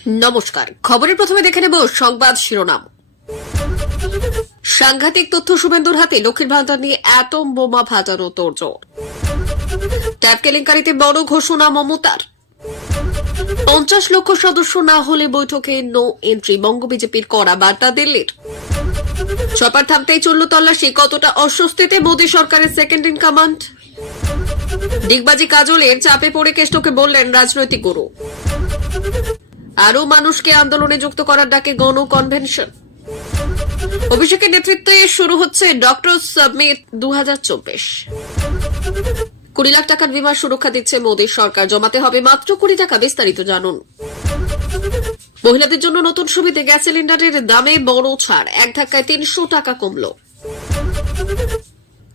নমস্কার, খবরের প্রথমে দেখে নেব সংবাদ শিরোনাম। সাংঘাতিক তথ্য, শুভেন্দুর হাতে লক্ষ্মীর ভান্ডার নিয়ে অ্যাটম বোমা ফাটানো তোড়জোড়। ট্যাব কেলেঙ্কারিতে বড় ঘোষণা মমতার। 50 লক্ষ সদস্য না হলে বৈঠকে নো এন্ট্রি, বঙ্গ বিজেপির কড়া বার্তা দিল্লির। চপার থামতেই চলল তল্লাশি, কতটা অস্বস্তিতে মোদী সরকারের সেকেন্ড ইন কমান্ড। ডিগবাজি কাজলের চাপে পড়ে কেষ্টকে বললেন রাজনৈতিক গুরু। আরও মানুষকে আন্দোলনে যুক্ত করার ডাকে গণ কনভেনশন। অভিষেকের নেতৃত্বে শুরু হচ্ছে ডক্টর সাবমিট 2024। 20 লাখ টাকার বিমা সুরক্ষা দিচ্ছে মোদীর সরকার, জমাতে হবে মাত্র 20 টাকা। বিস্তারিত জানুন। মহিলাদের জন্য নতুন সুবিধে, গ্যাস সিলিন্ডারের দামে বড় ছাড়, এক ধাক্কায় 300 টাকা কমল।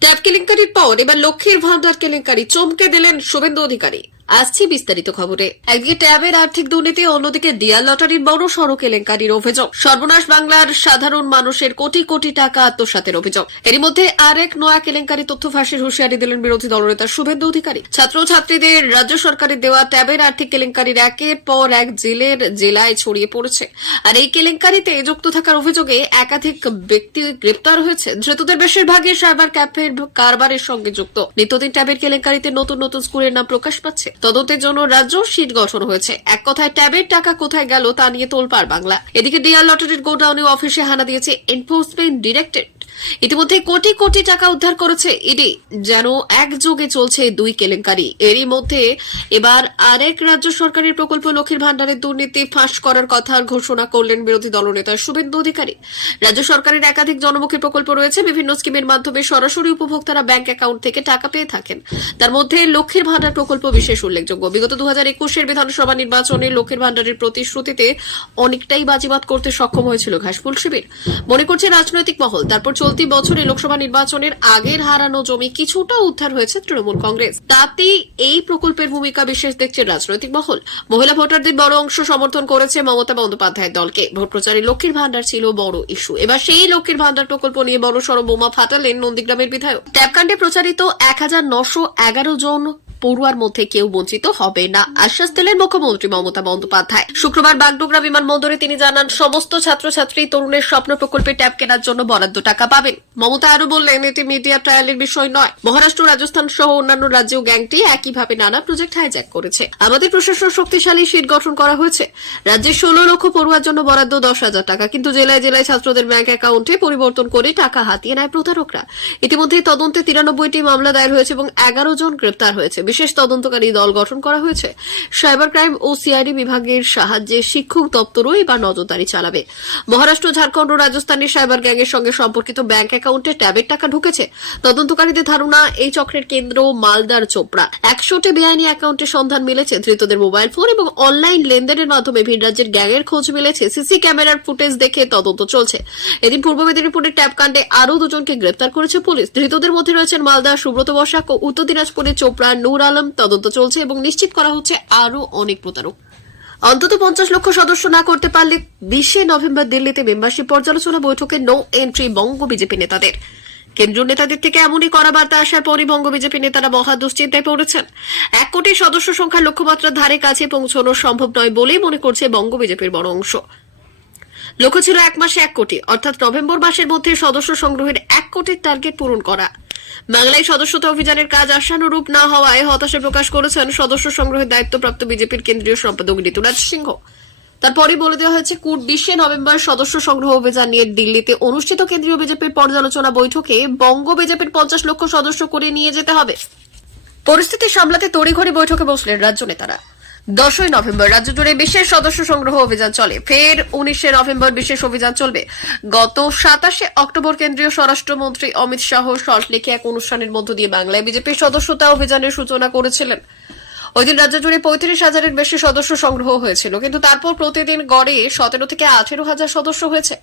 ট্যাব কেলেঙ্কারির পর এবার লক্ষ্মীর ভান্ডার কেলেঙ্কারি, চমকে দিলেন শুভেন্দু অধিকারী। আসছি বিস্তারিত খবরে। একদিকে ট্যাবের আর্থিক দুর্নীতি, অন্যদিকে ডিয়ার লটারির বড় সড় কেলেঙ্কারির অভিযোগ। সর্বনাশ বাংলার সাধারণ মানুষের কোটি কোটি টাকা আত্মসাতের অভিযোগ। এরই মধ্যে আরেক নয়া কেলেঙ্কারি তথ্য ফাঁসের হুঁশিয়ারি দিলেন বিরোধী দলনেতা শুভেন্দু অধিকারী। ছাত্রছাত্রীদের রাজ্য সরকারের দেওয়া ট্যাবের আর্থিক কেলেঙ্কারির একের পর এক জেলায় ছড়িয়ে পড়েছে। আর এই কেলেঙ্কারিতে যুক্ত থাকার অভিযোগে একাধিক ব্যক্তি গ্রেপ্তার হয়েছে। ধৃতদের বেশিরভাগই সাইবার ক্যাফের কারবারের সঙ্গে যুক্ত। নিত্যদিন ট্যাবের কেলেঙ্কারিতে নতুন নতুন স্কুলের নাম প্রকাশ পাচ্ছে। তদন্তের জন্য রাজ্য শিট গঠন হয়েছে। এক কথায় ট্যাবের টাকা কোথায় গেল তা নিয়ে তোলপাড় বাংলা। এদিকে ডিয়ার লটারির গোডাউনে অফিসে হানা দিয়েছে এনফোর্সমেন্ট ডিরেক্টরেট। ইতিমধ্যে কোটি কোটি টাকা উদ্ধার করেছে ইডি। যেন একযোগে চলছে দুই কেলেঙ্কারি। এরই মধ্যে এবার আরেক রাজ্য সরকারের প্রকল্প লক্ষ্মীর ভান্ডারের দুর্নীতি ফাঁস করার কথার ঘোষণা করলেন বিরোধী দলনেতা শুভেন্দু অধিকারী। রাজ্য সরকারের একাধিক জনমুখী প্রকল্প রয়েছে। বিভিন্ন স্কিমের মাধ্যমে সরাসরি উপভোক্তারা ব্যাংক অ্যাকাউন্ট থেকে টাকা পেয়ে থাকেন। তার মধ্যে লক্ষ্মীর ভান্ডার প্রকল্প বিশেষ উল্লেখযোগ্য। বিগত 2021 বিধানসভা নির্বাচনে লক্ষ্মীর ভান্ডারের প্রতিশ্রুতিতে অনেকটাই বাজিমাত করতে সক্ষম হয়েছিল ঘাসফুল শিবির, মনে করছে রাজনৈতিক মহল। তারপর চলতি বছরে লোকসভা নির্বাচনের আগের হারানো জমি কিছুটা উদ্ধার হয়েছে তৃণমূল কংগ্রেস। তাতেই এই প্রকল্পের ভূমিকা বিশেষ দেখছে রাজনৈতিক মহল। মহিলা ভোটারদের বড় অংশ সমর্থন করেছে মমতা বন্দ্যোপাধ্যায়ের দলকে। ভোট প্রচারে লক্ষ্মীর ভান্ডার ছিল বড় ইস্যু। এবার সেই লক্ষ্মীর ভান্ডার প্রকল্প নিয়ে বড় সড় বোমা ফাটালেন নন্দীগ্রামের বিধায়ক। ট্যাবকাণ্ডে প্রচারিত 1911 জন পড়ুয়ার মধ্যে কেউ বঞ্চিত হবে না, আশ্বাস দিলেন মুখ্যমন্ত্রী মমতা বন্দ্যোপাধ্যায়। শুক্রবার বাগডোগরা বিমানবন্দরে তিনি জানান, সমস্ত ছাত্রছাত্রী তরুণের স্বপ্ন প্রকল্পে ট্যাব কেনার জন্য বরাদ্দ টাকা পাবেন। মমতা আরো বললেন, এটি মিডিয়া ট্রায়ালের বিষয় নয়। মহারাষ্ট্র, রাজস্থান সহ অন্যান্য রাজ্যেও গ্যাংটি একইভাবে নানা প্রজেক্ট হাইজ্যাক করেছে। আমাদের প্রশাসন শক্তিশালী শীট গঠন করা হয়েছে। রাজ্যের 16 লক্ষ পড়ুয়ার জন্য বরাদ্দ 10,000 টাকা, কিন্তু জেলায় জেলায় ছাত্রদের ব্যাংক অ্যাকাউন্টে পরিবর্তন করে টাকা হাতিয়ে নেয় প্রতারকরা। ইতিমধ্যে তদন্তে 93টি মামলা দায়ের হয়েছে এবং 11 জন গ্রেপ্তার হয়েছে। বিশেষ তদন্তকারী দল গঠন করা হয়েছে। সাইবার ক্রাইম ও সিআইডি বিভাগের সাহায্যে শিক্ষক দপ্তরও এবার নজরদারি চালাবে। মহারাষ্ট্র, ঝাড়খণ্ড ও রাজস্থানের সাইবার গ্যাংয়ের সঙ্গে সম্পর্কিত ব্যাংক অ্যাকাউন্টে ট্যাবের টাকা ঢুকেছে। তদন্তকারীদের ধারণা, এই চক্রের কেন্দ্র মালদার চোপড়া। 100টি বেআইনি অ্যাকাউন্টের সন্ধান মিলেছে। ধৃতদের মোবাইল ফোন এবং অনলাইন লেনদেনের মাধ্যমে ভিন রাজ্যের গ্যাংয়ের খোঁজ মিলেছে। সিসি ক্যামেরার ফুটেজ দেখে তদন্ত চলছে। এদিন পূর্ব মেদিনীপুরের ট্যাব কাণ্ডে আরও 2 জনকে গ্রেপ্তার করেছে পুলিশ। ধৃতদের মধ্যে রয়েছেন মালদা সুব্রত বসাক ও উত্তর দিনাজপুরের চোপড়ার নূর আলম। তদন্ত চলছে এবং নিশ্চিত করা হচ্ছে আরও অনেক প্রতারক। অন্তত 50 লক্ষ সদস্য না করতে পারলে 20 নভেম্বর দিল্লিতে মেম্বারশিপ পর্যালোচনা বৈঠকে নো এন্ট্রি বঙ্গ বিজেপি নেতাদের। কেন্দ্রীয় নেতাদের থেকে এমনই কড়া বার্তা আসার পরই বঙ্গ বিজেপি নেতারা মহা দুশ্চিন্তায় পড়েছেন। 1 কোটি সদস্য সংখ্যার লক্ষ্যমাত্রার ধারে কাছে পৌঁছানো সম্ভব নয় বলেই মনে করছে বঙ্গ বিজেপির বড় অংশ। লক্ষ্য ছিল 1 মাসে 1 কোটি, অর্থাৎ নভেম্বর মাসের মধ্যে সদস্য সংগ্রহের 1 কোটির টার্গেট পূরণ করা। বাংলায় সদস্যতা অভিযানের কাজ আশানুরূপ না হওয়ায় হতাশা প্রকাশ করেছেন সদস্য সংগ্রহের দায়িত্বপ্রাপ্ত বিজেপির কেন্দ্রীয় সম্পাদক ঋতুরাজ সিংহ। তারপরে বলে দেওয়া হয়েছে, 20 নভেম্বর সদস্য সংগ্রহ অভিযান নিয়ে দিল্লিতে অনুষ্ঠিত কেন্দ্রীয় বিজেপির পর্যালোচনা বৈঠকে বঙ্গ বিজেপির 50 লক্ষ সদস্য করে নিয়ে যেতে হবে। পরিস্থিতি সামলাতে তড়িঘড়ি বৈঠকে বসলেন রাজ্য নেতারা। 10 নভেম্বর রাজ্য জুড়ে বিশেষ সদস্য সংগ্রহ অভিযান চলে। ফের 19 নভেম্বর বিশেষ অভিযান চলবে। গত 27 অক্টোবর কেন্দ্রীয় স্বরাষ্ট্রমন্ত্রী অমিত শাহ সল্টলেকে এক অনুষ্ঠানের মধ্য দিয়ে বাংলায় বিজেপির সদস্যতা অভিযানের সূচনা করেছিলেন। ওই দিন রাজ্য জুড়ে 35,000-এর বেশি সদস্য সংগ্রহ হয়েছিল, কিন্তু তারপর প্রতিদিন গড়ে 17 থেকে 18,000 সদস্য হয়েছে।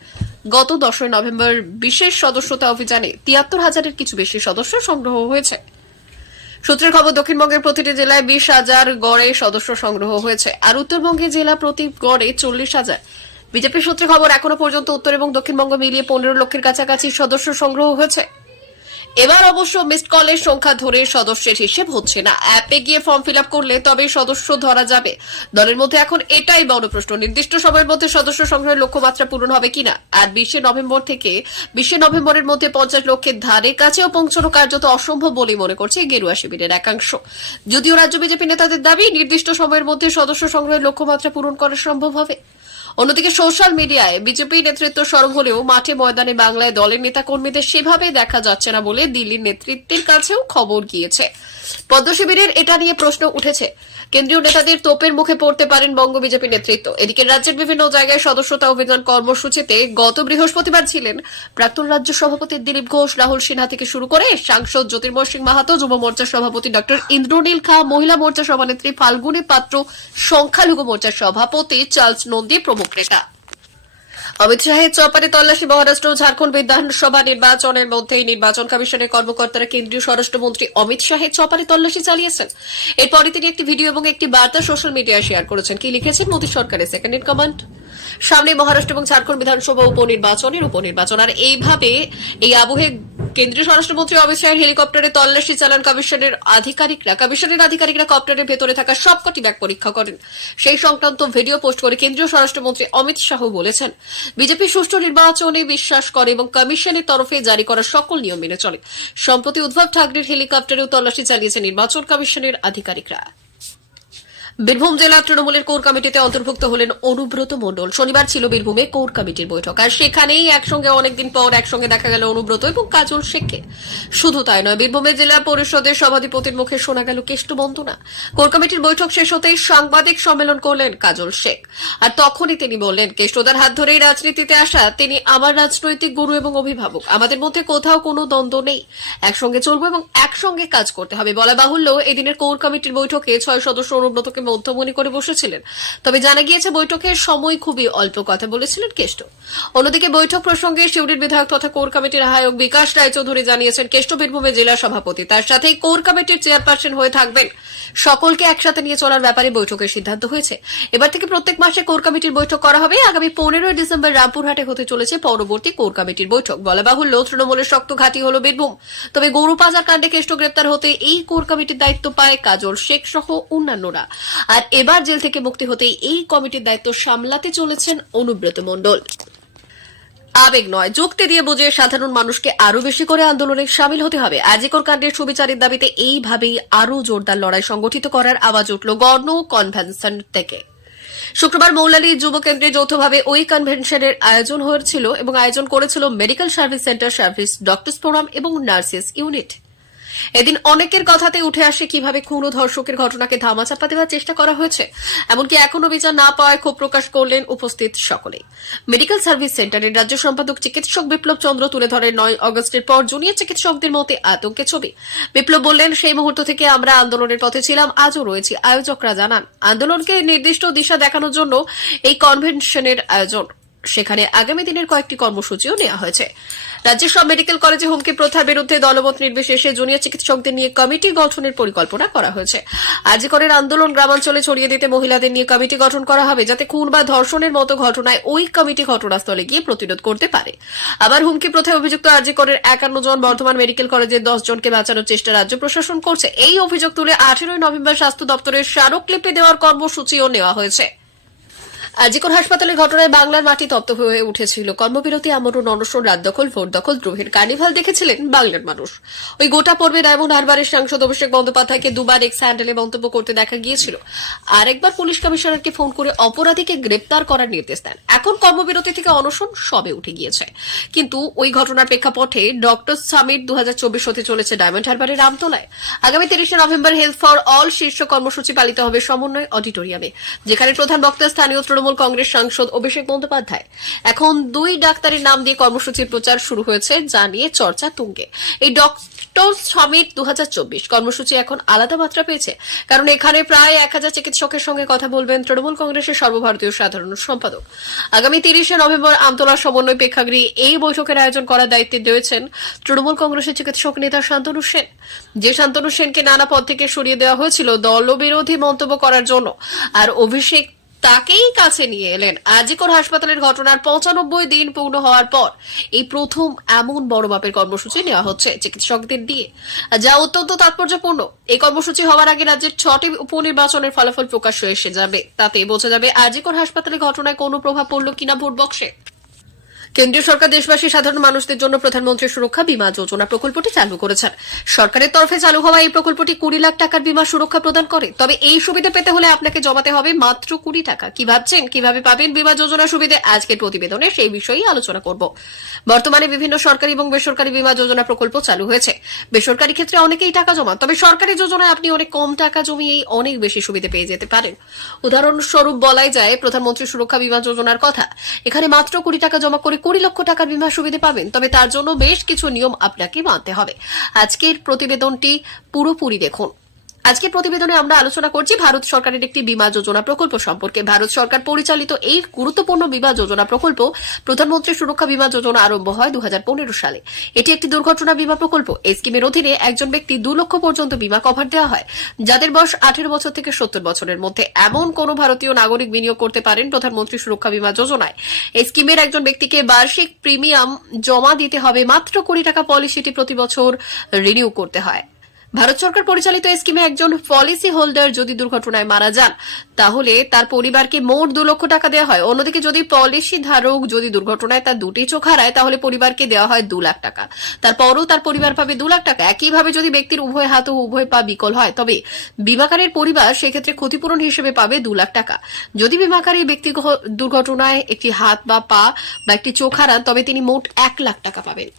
গত 10 নভেম্বর বিশেষ সদস্যতা অভিযানে 73,000-এর কিছু বেশি সদস্য সংগ্রহ হয়েছে। সূত্রের খবর, দক্ষিণবঙ্গের প্রতিটি জেলায় 20,000 গড়ে সদস্য সংগ্রহ হয়েছে, আর উত্তরবঙ্গে জেলা প্রতি গড়ে 40,000। বিজেপি সূত্রে খবর, এখনো পর্যন্ত উত্তর এবং দক্ষিণবঙ্গ মিলিয়ে 15 লক্ষের কাছাকাছি সদস্য সংগ্রহ হয়েছে। এবার অবশ্য মিসড কলের সংখ্যা ধরে সদস্যের হিসেব হচ্ছে না, অ্যাপে গিয়ে ফর্ম ফিল আপ করলে তবেই সদস্য ধরা যাবে। দলের মধ্যে এখন এটাই বড় প্রশ্ন, নির্দিষ্ট সময়ের মধ্যে সদস্য সংগ্রহের লক্ষ্যমাত্রা পূরণ হবে কিনা। আর 20 নভেম্বরের মধ্যে 50 লক্ষের ধারে কাছেও পৌঁছানো কার্যত অসম্ভব বলে মনে করছে গেরুয়া শিবিরের একাংশ। যদিও রাজ্য বিজেপি নেতাদের দাবি নির্দিষ্ট সময়ের মধ্যে সদস্য সংগ্রহের লক্ষ্যমাত্রা পূরণ করা সম্ভব হবে। অন্যদিকে সোশ্যাল মিডিয়ায় বিজেপি নেতৃত্ব সরব হলেও মাঠে ময়দানে বাংলায় দলের নেতা কর্মীদের সেভাবে দেখা যাচ্ছে না বলে দিল্লির নেতৃত্বের কাছেও খবর গিয়েছে। পদ্ম শিবিরের এটা নিয়ে প্রশ্ন উঠেছে, কেন্দ্রীয় নেতাদের তোপের মুখে পড়তে পারেন বঙ্গ বিজেপি নেতৃত্ব। এদিকে রাজ্যের বিভিন্ন জায়গায় সদস্যতা অভিযান কর্মসূচিতে গত বৃহস্পতিবার ছিলেন প্রাক্তন রাজ্য সভাপতি দিলীপ ঘোষ, রাহুল সিনহা থেকে শুরু করে সাংসদ জ্যোতির্ময় সিং মাহাতো, যুব মোর্চার সভাপতি ডক্টর ইন্দ্রনীল খা, মহিলা মোর্চা সভানেত্রী ফাল্গুনী পাত্র, সংখ্যালঘু মোর্চার সভাপতি চার্লস নন্দী প্রমুখ নেতা। অমিত শাহের চপারে তল্লাশি। মহারাষ্ট্র ও ঝাড়খণ্ড বিধানসভা নির্বাচনের মধ্যেই নির্বাচন কমিশনের কর্মকর্তারা কেন্দ্রীয় স্বরাষ্ট্রমন্ত্রী অমিত শাহের চপারে তল্লাশি চালিয়েছেন। এরপরে তিনি একটি ভিডিও এবং একটি বার্তা সোশ্যাল মিডিয়ায় শেয়ার করেছেন। কি লিখেছেন? মোদী সরকারের সেকেন্ড ইন কমান্ড। সামনে মহারাষ্ট্র এবং ঝাড়খণ্ড বিধানসভা উপনির্বাচন, আর এইভাবে এই আবহে কেন্দ্রীয় স্বরাষ্ট্রমন্ত্রী অমিত শাহের হেলিকপ্টারে তল্লাশি চালান কমিশনের আধিকারিকরা কপ্টারের ভেতরে থাকা সবকটি ব্যাগ পরীক্ষা করেন। সেই সংক্রান্ত ভিডিও পোস্ট করে কেন্দ্রীয় স্বরাষ্ট্রমন্ত্রী অমিত শাহ বলেছেন, বিজেপি সুষ্ঠু নির্বাচনে বিশ্বাস করে এবং কমিশনের তরফে জারি করা সকল নিয়ম মেনে চলে। সম্প্রতি উদ্ধব ঠাকরের হেলিকপ্টারেও তল্লাশি চালিয়েছে নির্বাচন কমিশনের আধিকারিকরা। বীরভূম জেলা তৃণমূলের কোর কমিটিতে অন্তর্ভুক্ত হলেন অনুব্রত মণ্ডল। শনিবার ছিল বীরভূমে কোর কমিটির বৈঠক, আর সেখানেই একসঙ্গে অনেকদিন পর একসঙ্গে দেখা গেল অনুব্রত এবং কাজল শেখকে। শুধু তাই নয়, বীরভূমে জেলা পরিষদের সভাধিপতির মুখে শোনা গেল কেষ্ট বন্দনা। কোর কমিটির বৈঠক শেষ হতেই সাংবাদিক সম্মেলন করলেন কাজল শেখ, আর তখনই তিনি বললেন, কেষ্টদার হাত ধরেই রাজনীতিতে আসা তিনি আমার রাজনৈতিক গুরু এবং অভিভাবক। আমাদের মধ্যে কোথাও কোনো দ্বন্দ্ব নেই, একসঙ্গে চলবো এবং একসঙ্গে কাজ করতে হবে। বলা বাহুল্য, এদিনের কোর কমিটির বৈঠকে 6 সদস্য অনুব্রতকে মধ্যমণি করে বসেছিলেন, তবে জানা গিয়েছে বৈঠকের সময় খুবই অল্প, কথা বলেছিলেন কেষ্ট। অন্যদিকে বৈঠক প্রসঙ্গে সিউড়ির বিধায়ক তথা কোর কমিটির আহ্বায়ক বিকাশ রায়চৌধুরী জানিয়েছেন, কেষ্ট বীরভূমের জেলা সভাপতি, তার সাথেই কোর কমিটির চেয়ারপারসন হয়ে থাকবেন। সকলকে একসাথে নিয়ে চলার ব্যাপারে বৈঠকের সিদ্ধান্ত হয়েছে। এবার থেকে প্রত্যেক মাসে কোর কমিটির বৈঠক করা হবে। আগামী 15 ডিসেম্বর রামপুরহাটে হতে চলেছে পরবর্তী কোর কমিটির বৈঠক। বলা বাহুল্য, তৃণমূলের শক্ত ঘাঁটি হল বীরভূম, তবে গরু পাচার কাণ্ডে কেষ্ট গ্রেপ্তার হতে এই কোর কমিটির দায়িত্ব পায় কাজল শেখ সহ অন্যান্যরা, আর এবার জেল থেকে মুক্তি হতেই এই কমিটির দায়িত্ব সামলাতে চলেছেন অনুব্রত মণ্ডল। আবেগ নয়, যুক্তি দিয়ে বুঝিয়ে সাধারণ মানুষকে আরো বেশি করে আন্দোলনে সামিল হতে হবে। আজিকর কাণ্ডের সুবিচারের দাবিতে এইভাবেই আরো জোরদার লড়াই সংগঠিত করার আওয়াজ উঠল গণ কনভেনশন থেকে। শুক্রবার মৌলালী যুব কেন্দ্রে যৌথভাবে ওই কনভেনশনের আয়োজন হয়েছিল এবং আয়োজন করেছিল medical service centre, service doctors forum এবং নার্সেস ইউনিট। এদিন অনেকের কথাতে উঠে আসে কিভাবে খুন ও ধর্ষকের ঘটনাকে ধামাচাপা দেওয়ার চেষ্টা করা হয়েছে, এমনকি এখনো বিচার না পাওয়ায় ক্ষোভ প্রকাশ করলেন উপস্থিত সকলে। মেডিকেল সার্ভিস সেন্টারের রাজ্য সম্পাদক চিকিৎসক বিপ্লব চন্দ্র তুলে ধরেন 9 আগস্টের পর জুনিয়র চিকিৎসকদের মধ্যে আতঙ্কের ছবি। বিপ্লব বললেন, সেই মুহূর্ত থেকে আমরা আন্দোলনের পথে ছিলাম, আজও রয়েছি। আয়োজকরা জানান, আন্দোলনকে নির্দিষ্ট দিশা দেখানোর জন্য এই কনভেনশনের আয়োজন। সেখানে আগামী দিনের কয়েকটি কর্মসূচিও নেওয়া হয়েছে। রাজ্যের সব মেডিকেল কলেজে হুমকি প্রথার বিরুদ্ধে দলমত নির্বিশেষে জুনিয়র চিকিৎসকদের নিয়ে কমিটি গঠনের পরিকল্পনা করা হয়েছে। আজিকরের আন্দোলন গ্রামাঞ্চলে ছড়িয়ে দিতে মহিলাদের নিয়ে কমিটি গঠন করা হবে, যাতে খুন বা ধর্ষণের মতো ঘটনায় ওই কমিটি ঘটনাস্থলে গিয়ে প্রতিরোধ করতে পারে। আবার হুমকি প্রথায় অভিযুক্ত আজিকরের 51 জন বর্ধমান মেডিকেল কলেজের 10 জনকে বাঁচানোর চেষ্টা রাজ্য প্রশাসন করছে। এই অভিযোগ তুলে 18 নভেম্বর স্বাস্থ্য দপ্তরের স্মারকলিপি দেওয়ার কর্মসূচিও নেওয়া হয়েছে। আজিকর হাসপাতালের ঘটনায় বাংলার মাটি তপ্ত হয়ে উঠেছিল। কর্মবিরতি, আমরণ, অনশন, রাত দখল, ভোট দখল, দ্রোহের কার্নিভাল দেখেছিলেন বাংলার মানুষ। ওই গোটা পর্বে ডায়মন্ড হারবারের সাংসদ অভিষেক বন্দ্যোপাধ্যায়কে দুবার এক্স হ্যান্ডেলে মন্তব্য করতে দেখা গিয়েছিল। আরেকবার পুলিশ কমিশনারকে ফোন করে অপরাধীকে গ্রেপ্তার করার নির্দেশ দেন। এখন কর্মবিরতি থেকে অনশন সবে উঠে গিয়েছে, কিন্তু ওই ঘটনার প্রেক্ষাপটে ডক্টর সামিট 2024 হতে চলেছে ডায়মন্ড হারবারের রামতলায়। আগামী 30 নভেম্বর হেলথ ফর অল শীর্ষ কর্মসূচি পালিত হবে সমন্বয় অডিটোরিয়ামে, যেখানে প্রধান বক্তা স্থানীয় তৃণমূল কংগ্রেস সাংসদ অভিষেক বন্দ্যোপাধ্যায়। এখন 2 ডাক্তারের নাম দিয়ে কর্মসূচির প্রচার শুরু হয়েছে, যা নিয়ে চর্চা তুঙ্গে। এই ডক্টর সামিট 2024 কর্মসূচি এখন আলাদা মাত্রা পেয়েছে, কারণ এখানে প্রায় 1000 চিকিৎসকের সঙ্গে কথা বলবেন তৃণমূল কংগ্রেসের সর্বভারতীয় সাধারণ সম্পাদক। আগামী 30 নভেম্বর আমতলা সমন্বয় প্রেক্ষাগৃহে এই বৈঠকের আয়োজন করার দায়িত্বে রয়েছেন তৃণমূল কংগ্রেসের চিকিৎসক নেতা শান্তনু সেন। যে শান্তনু সেনকে নানা পদ থেকে সরিয়ে দেওয়া হয়েছিল দলবিরোধী মন্তব্য করার জন্য, আর অভিষেক তাকেই কাছে নিয়ে এলেন। আজিকর হাসপাতালের ঘটনার 95 দিন পূর্ণ হওয়ার পর এই প্রথম এমন বড় মাপের কর্মসূচি নেওয়া হচ্ছে চিকিৎসকদের দিয়ে, যা অত্যন্ত তাৎপর্যপূর্ণ। এই কর্মসূচি হওয়ার আগে রাজ্যের 6টি উপনির্বাচনের ফলাফল প্রকাশ হয়ে এসে যাবে। তাতে বোঝা যাবে আজিকর হাসপাতালের ঘটনায় কোনো প্রভাব পড়ল কিনা ভোট বক্সে। কেন্দ্রীয় সরকার দেশবাসী সাধারণ মানুষদের জন্য প্রধানমন্ত্রী সুরক্ষা বীমা যোজনা প্রকল্পটি চালু করেছেন। সরকারের তরফে চালু হওয়া এই প্রকল্পটি 20 লাখ টাকার বীমা সুরক্ষা প্রদান করে। তবে এই সুবিধা পেতে হলে আপনাকে জমাতে হবে মাত্র 20 টাকা। কি ভাবছেন কিভাবে পাবেন বীমা যোজনা সুবিধা? আজকের প্রতিবেদনে সেই বিষয়ে আলোচনা করব। বর্তমানে বিভিন্ন সরকারি এবং বেসরকারি বীমা যোজনা প্রকল্প চালু হয়েছে। বেসরকারি ক্ষেত্রে অনেকেই টাকা জমান, তবে সরকারি যোজনায় আপনি অনেক কম টাকা জমিয়েই অনেক বেশি সুবিধা পেয়ে যেতে পারেন। উদাহরণস্বরূপ বলাই যায় প্রধানমন্ত্রী সুরক্ষা বীমা যোজনার কথা। এখানে মাত্র 20 টাকা জমা করে 20 লক্ষ টাকার বীমা সুবিধা পাবেন। তবে তার জন্য বেশ কিছু নিয়ম আপনাকে মানতে হবে। আজকের প্রতিবেদনটি পুরোপুরি দেখুন। আজকের প্রতিবেদনে আমরা আলোচনা করছি ভারত সরকারের একটি বীমা যোজনা প্রকল্প সম্পর্কে। ভারত সরকার পরিচালিত এই গুরুত্বপূর্ণ বীমা যোজনা প্রকল্প প্রধানমন্ত্রী সুরক্ষা বীমা যোজনা আরম্ভ হয় 2015 সালে। এটি একটি দুর্ঘটনা বীমা প্রকল্প। এই স্কিমের অধীনে একজন ব্যক্তি 2 লক্ষ পর্যন্ত বীমা কভার দেওয়া হয়, যাদের বয়স 18 বছর থেকে 70 বছরের মধ্যে। এমন কোন ভারতীয় নাগরিক বিনিয়োগ করতে পারেন প্রধানমন্ত্রী সুরক্ষা বীমা যোজনায়। এই স্কিমের একজন ব্যক্তিকে বার্ষিক প্রিমিয়াম জমা দিতে হবে মাত্র 20 টাকা। পলিসিটি প্রতি বছর রিনিউ করতে হয়। ভারত সরকার পরিচালিত স্কিমে একজন পলিসি হোল্ডার যদি দুর্ঘটনায় মারা যান, তাহলে তার পরিবারকে মোট 2 লক্ষ টাকা দেওয়া হয়। অন্যদিকে যদি পলিসি ধারক যদি দুর্ঘটনায় তার 2টি চোখ হারায়, তাহলে পরিবারকে দেওয়া হয় 2 লাখ টাকা। তারপরও তার পরিবার পাবে 2 লাখ টাকা। একইভাবে যদি ব্যক্তির উভয় হাত ও উভয় পা বিকল হয়, তবে বীমাকারীর পরিবার সেক্ষেত্রে ক্ষতিপূরণ হিসেবে পাবে 2 লাখ টাকা। যদি বীমাকারী ব্যক্তি দুর্ঘটনায় একটি হাত বা পা বা একটি চোখ হারান, তবে তিনি মোট 1 লাখ টাকা পাবেন।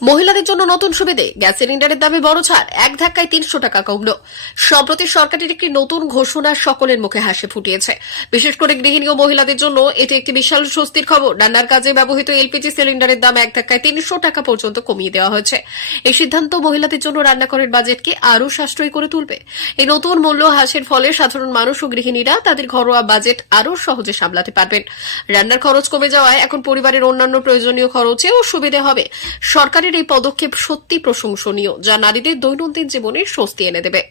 মহিলাদের জন্য নতুন সুবিধে, গ্যাস সিলিন্ডারের দামে বড় ছাড়, এক ধাক্কায় 300 টাকা কমল। সম্প্রতি সরকারের একটি নতুন ঘোষণা সকলের মুখে হাসি ফুটিয়েছে। বিশেষ করে গৃহিণী ও মহিলাদের জন্য এটি একটি বিশাল স্বস্তির খবর। রান্নার কাজে ব্যবহৃত এলপিজি সিলিন্ডারের দাম এক ধাক্কায় 300 টাকা পর্যন্ত কমিয়ে দেওয়া হয়েছে। এই সিদ্ধান্ত মহিলাদের জন্য রান্নাঘরের বাজেটকে আরও সাশ্রয়ী করে তুলবে। এই নতুন মূল্য হ্রাসের ফলে সাধারণ মানুষ ও গৃহিণীরা তাদের ঘরোয়া বাজেট আরও সহজে সামলাতে পারবেন। রান্নার খরচ কমে যাওয়ায় এখন পরিবারের অন্যান্য প্রয়োজনীয় খরচেও সুবিধা হবে। সরকারের এই পদক্ষেপ সত্যি প্রশংসনীয়, যা নারীদের দৈনন্দিন জীবনে স্বস্তি এনে দেবে।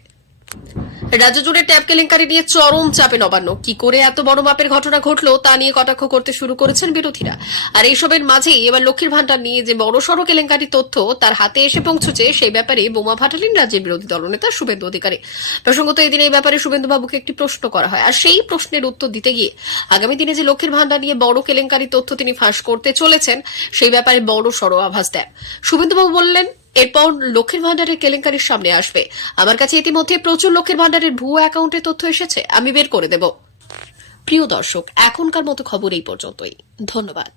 রাজ্য জুড়ে ট্যাব কেলেঙ্কারি নিয়ে চরম চাপে নবান্ন। কি করে এত বড় মাপের ঘটনা ঘটলো তা নিয়ে কটাক্ষ করতে শুরু করেছেন বিরোধীরা। আর এইসবের মাঝেই এবার লক্ষ্মীর ভান্ডার নিয়ে যে বড়সড় কেলেঙ্কারি তথ্য তার হাতে এসে পৌঁছেছে, সেই ব্যাপারে বোমা ফাটালেন রাজ্যের বিরোধী দলনেতা শুভেন্দু অধিকারী। প্রসঙ্গত এদিন এই ব্যাপারে শুভেন্দু বাবুকে একটি প্রশ্ন করা হয়, আর সেই প্রশ্নের উত্তর দিতে গিয়ে আগামী দিনে যে লক্ষ্মীর ভান্ডার নিয়ে বড় কেলেঙ্কারি তথ্য তিনি ফাঁস করতে চলেছেন, সেই ব্যাপারে বড়সড় আভাস দেন। শুভেন্দু বাবু বললেন, এরপর লক্ষ্মীর ভান্ডারের কেলেঙ্কারির সামনে আসবে। আমার কাছে ইতিমধ্যে প্রচুর লক্ষ্মীর ভান্ডারের ভুয়ো অ্যাকাউন্টের তথ্য এসেছে, আমি বের করে দেব। প্রিয় দর্শক, এখনকার মতো খবর এই পর্যন্তই। ধন্যবাদ।